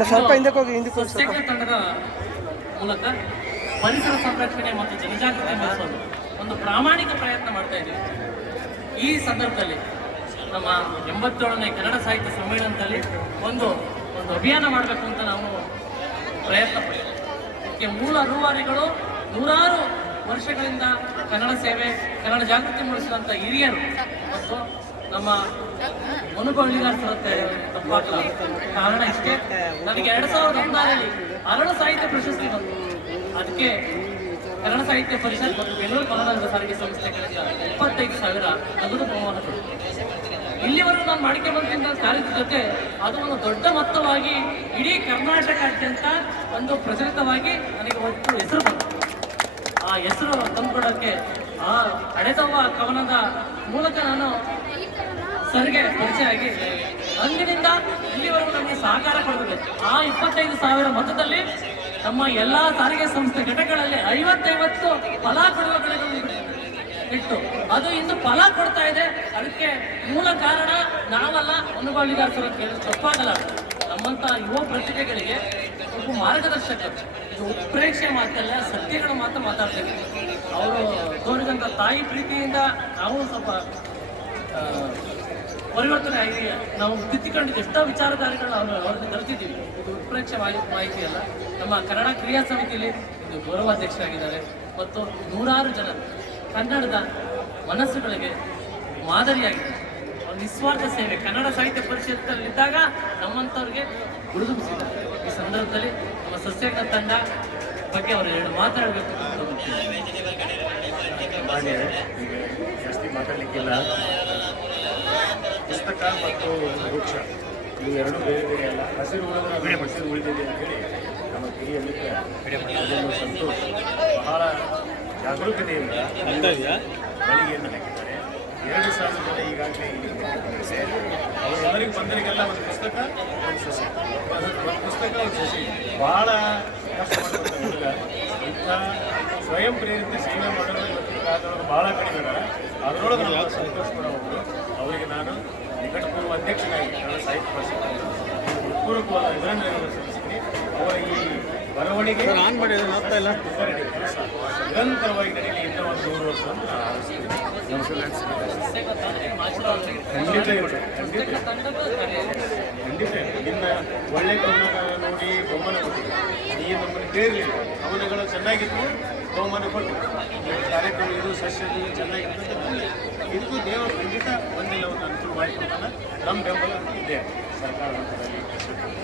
ಸ್ವಲ್ಪ ಹಿಂದಕ್ಕೆ ಹೋಗಿ ಸಸ್ಯಜ್ಞ ತಂಡದ ಮೂಲಕ ಪರಿಸರ ಸಂರಕ್ಷಣೆ ಮತ್ತು ಜನಜಾಗೃತಿ ಮೂಡಿಸಲು ಒಂದು ಪ್ರಾಮಾಣಿಕ ಪ್ರಯತ್ನ ಮಾಡ್ತಾ ಇದ್ದೀವಿ. ಈ ಸಂದರ್ಭದಲ್ಲಿ ನಮ್ಮ 87ನೇ ಕನ್ನಡ ಸಾಹಿತ್ಯ ಸಮ್ಮೇಳನದಲ್ಲಿ ಒಂದು ಅಭಿಯಾನ ಮಾಡಬೇಕು ಅಂತ ನಾವು ಪ್ರಯತ್ನ ಪಟ್ಟಿದ್ದೇವೆ. ಇದಕ್ಕೆ ಮೂಲ ರೂವಾರಿಗಳು ನೂರಾರು ವರ್ಷಗಳಿಂದ ಕನ್ನಡ ಸೇವೆ, ಕನ್ನಡ ಜಾಗೃತಿ ಮೂಡಿಸಿದಂಥ ಹಿರಿಯರು ಮತ್ತು ನಮ್ಮ ಅನುಭವಿಗಾರರಂತೆ ತಪ್ಪಾಗಲ್ಲ. ಕಾರಣ ಇಷ್ಟೇ, ನನಗೆ 2016ರಲ್ಲಿ ಅರಳು ಸಾಹಿತ್ಯ ಪ್ರಶಸ್ತಿ ಬಂತು. ಅದಕ್ಕೆ ಕನ್ನಡ ಸಾಹಿತ್ಯ ಪರಿಷತ್ ಮತ್ತು ಬೆಂಗಳೂರು ಕನ್ನಡ ಸಾರಿಗೆ ಸಂಸ್ಥೆ ಕಡೆಯಿಂದ 25,000 ನಗದು ಬಹುಮಾನಗಳು. ಇಲ್ಲಿವರೆಗೂ ನಾನು ಮಾಡಿಕೆ ಬಂದಿದ್ದ ಕಾರ್ಯದ ಜೊತೆ ಅದು ಒಂದು ದೊಡ್ಡ ಮೊತ್ತವಾಗಿ ಇಡೀ ಕರ್ನಾಟಕಾದ್ಯಂತ ಒಂದು ಪ್ರಚಲಿತವಾಗಿ ನನಗೆ ಒಂದು ಹೆಸರು ಬಂತು. ಆ ಹೆಸರು ತಂದುಕೊಡೋಕ್ಕೆ ಆ ಅಡೆದವ್ವ ಕವನದ ಮೂಲಕ ನಾನು ಸರ್ಗೆ ಪರಿಚಯ ಆಗಿ ಅಂದಿನಿಂದ ಇಲ್ಲಿವರೆಗೂ ನಮಗೆ ಸಹಕಾರ ಕೊಡಬೇಕು. ಆ 25,000 ಮೊತ್ತದಲ್ಲಿ ನಮ್ಮ ಎಲ್ಲ ಸಾರಿಗೆ ಸಂಸ್ಥೆ ಘಟಕಗಳಲ್ಲಿ 50 ಫಲಾನುಭವಿಗಳನ್ನು ಇಟ್ಟು ಅದು ಇಂದು ಫಲ ಕೊಡ್ತಾ ಇದೆ. ಅದಕ್ಕೆ ಮೂಲ ಕಾರಣ ನಾವಲ್ಲ, ಅನುಭವಿಗಾರರು ಅಂತ ಹೇಳಿ ತಪ್ಪಾಗಲ್ಲ. ನಮ್ಮಂಥ ಯುವ ಪ್ರತಿಭೆಗಳಿಗೆ ಒಬ್ಬ ಮಾರ್ಗದರ್ಶಕರು. ಇದು ಉತ್ಪ್ರೇಕ್ಷೆ ಮಾತಲ್ಲ, ಸತ್ಯಗಳು ಮಾತಾಡ್ತೇವೆ. ಅವರು ತೋರಿದಂಥ ತಾಯಿ ಪ್ರೀತಿಯಿಂದ ನಾವು ಸ್ವಲ್ಪ ಪರಿವರ್ತನೆ ಆಗಿ ನಾವು ತಿದ್ದಿಕೊಂಡಿದ್ದು ಎಷ್ಟೋ ವಿಚಾರಧಾರೆಗಳು ಅವ್ರನ್ನ ಕಲಿತಿದ್ದೀವಿ. ಇದು ಉತ್ಪ್ರೇಕ್ಷೆ ಮಾಹಿತಿ ಅಲ್ಲ. ನಮ್ಮ ಕನ್ನಡ ಕ್ರಿಯಾ ಸಮಿತಿಯಲ್ಲಿ ಇದು ಗೌರವಾಧ್ಯಕ್ಷರಾಗಿದ್ದಾರೆ ಮತ್ತು ನೂರಾರು ಜನ ಕನ್ನಡದ ಮನಸ್ಸುಗಳಿಗೆ ಮಾದರಿಯಾಗಿದೆ. ಒಂದು ನಿಸ್ವಾರ್ಥ ಸೇವೆ ಕನ್ನಡ ಸಾಹಿತ್ಯ ಪರಿಷತ್ತಲ್ಲಿದ್ದಾಗ ನಮ್ಮಂಥವ್ರಿಗೆ ಗುರುತಿಸಿದ್ದಾರೆ. ಈ ಸಂದರ್ಭದಲ್ಲಿ ನಮ್ಮ ಸಸ್ಯಜ್ಞ ತಂಡ ಬಗ್ಗೆ ಅವರು 2 ಮಾತಾಡಬೇಕು ಅಂತ ಜಾಸ್ತಿ ಮಾತಾಡಲಿಕ್ಕಿಲ್ಲ. ಪುಸ್ತಕ ಮತ್ತು ವೃಕ್ಷ ಇವು ಎರಡು ಬೇರೆ ಬೇರೆ ಅಲ್ಲ. ಹಸಿರು ಉಳಿದ್ರೆ ಹಸಿರು ಉಳಿದಿದೆ ಅಂತೇಳಿ ನಮ್ಮ ಕಿರಿಯಲ್ಲಿಕ್ಕೆ ಅದೊಂದು ಸಂತೋಷ. ಬಹಳ ಜಾಗರೂಕತೆಯಿಂದ ಬಳಿಗೆಯನ್ನು ಹಾಕಿದ್ದಾರೆ. 2,000 ಈಗಾಗಲೇ ಅವರೆಲ್ಲರಿಗೂ ಬಂದರಿಗೆಲ್ಲ ಒಂದು ಪುಸ್ತಕ, ಒಂದು ಸಸಿ, ಒಂದು ಪುಸ್ತಕ, ಒಂದು ಸಸಿ. ಭಾಳ ಕಷ್ಟಪಡುವಂಥ ಹುಡುಗ ಇಂಥ ಸ್ವಯಂ ಪ್ರೇರಿತ ಸೇವೆ ಮಾಡೋದು ಇವತ್ತು ಭಾಳ ಕಡಿಮೆ ಇದ್ದಾರೆ. ಅದರೊಳಗೆ ನಾವು ಸಂತೋಷ ಪಡೋದು. ಅವರಿಗೆ ನಾನು ನಿಕಟಪೂರ್ವ ಅಧ್ಯಕ್ಷನಾಗಿ ಕನ್ನಡ ಸಾಹಿತ್ಯ ಪರಿಷತ್ ಪೂರ್ವಕವಾದ ಅಭಿನಂದನೆಗಳನ್ನು ಸಲ್ಲಿಸಿದ್ದೀನಿ. ಅವರ ಈ ಬರವಣಿಗೆ ಕೆಲಸ ನಿರಂತರವಾಗಿ ನಡೆಯಲಿ ಇಂಥ ಒಂದು 100 ವರ್ಷ ಅಂತ ನಾನು ಆಲೋಚಿಸ್ತೀನಿ. ಖಂಡಿತ ಇರುತ್ತೆ, ಖಂಡಿತ ಇನ್ನು ಒಳ್ಳೆ ಕವನ ನೋಡಿ ಬಹುಮಾನ ಕೊಟ್ಟಿದ್ದೆ. ಈ ನಮ್ಮನ್ನು ಕೇಳಲಿಲ್ಲ, ಕವನಗಳು ಚೆನ್ನಾಗಿತ್ತು, ಬಹುಮಾನ ಕೊಟ್ಟು ಕಾರ್ಯಕ್ರಮ ಇದು ಸಸ್ಯಗಳು ಚೆನ್ನಾಗಿರ್ತದೆ. ಇದಕ್ಕೂ ದೇವರು ಖಂಡಿತ ಒಂದಿಲ್ಲ ಒಂದು ಅನುಕೂಲ ಮಾಡಿಕೊಡ್ತಾನೆ. ನಮ್ಮ ಬೆಂಬಲ ಇದೆ ಸರ್ಕಾರ ಹಂತದಲ್ಲಿ.